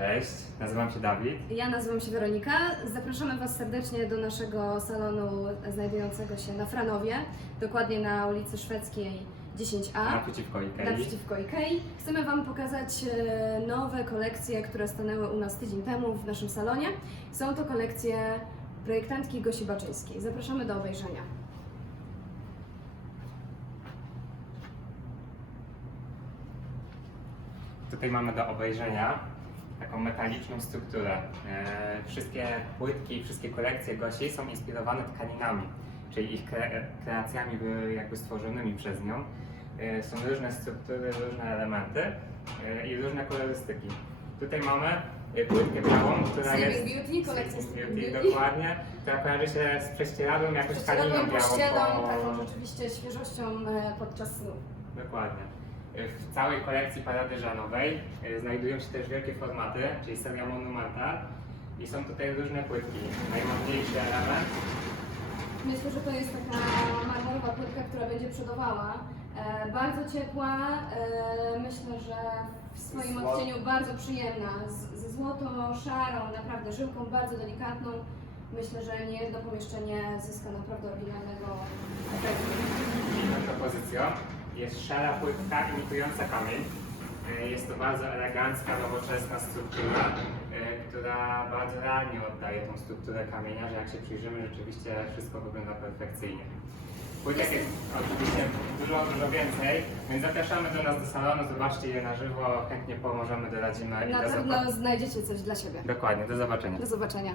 Cześć, nazywam się Dawid. Ja nazywam się Weronika. Zapraszamy Was serdecznie do naszego salonu znajdującego się na Franowie, dokładnie na ulicy Szwedzkiej 10A. Naprzeciwko Ikei. Naprzeciwko Ikei. Chcemy Wam pokazać e, nowe kolekcje, które stanęły u nas tydzień temu w naszym salonie. Są to kolekcje projektantki Gosi Baczyńskiej. Zapraszamy do obejrzenia. Tutaj mamy do obejrzenia taką metaliczną strukturę. E, wszystkie płytki, wszystkie kolekcje Gosi są inspirowane tkaninami, czyli ich kre, kreacjami były jakby stworzonymi przez nią. E, są różne struktury, różne elementy e, i różne kolorystyki. Tutaj mamy płytkę białą, która jest... Beauty, kolekcja Beauty, dokładnie, która kojarzy się z prześcieradłem, jakąś tkaniną Prześcieradłem białą. pościelą, po- taką rzeczywiście świeżością podczas snu. Dokładnie. W całej kolekcji Parady Żanowej e, znajdują się też wielkie formaty, czyli seria Monumental i są tutaj różne płytki. Najważniejszy element Myślę, że to jest taka marmurowa płytka, która będzie przodowała. E, bardzo ciepła, e, myślę, że w swoim Zło- odcieniu bardzo przyjemna, z, ze złoto-szarą, naprawdę żyłką bardzo delikatną. Myślę, że niejedno pomieszczenie zyska naprawdę oryginalnego efektu. inną propozycją jest szara płytka imitująca kamień. E, Jest to bardzo elegancka, nowoczesna struktura, e, która bardzo realnie oddaje tą strukturę kamienia, że jak się przyjrzymy, rzeczywiście wszystko wygląda perfekcyjnie. Płytek jest oczywiście dużo, dużo więcej, więc zapraszamy do nas do salonu, zobaczcie je na żywo, chętnie pomożemy, doradzimy i Na do pewno znajdziecie coś dla siebie. Dokładnie, do zobaczenia. Do zobaczenia.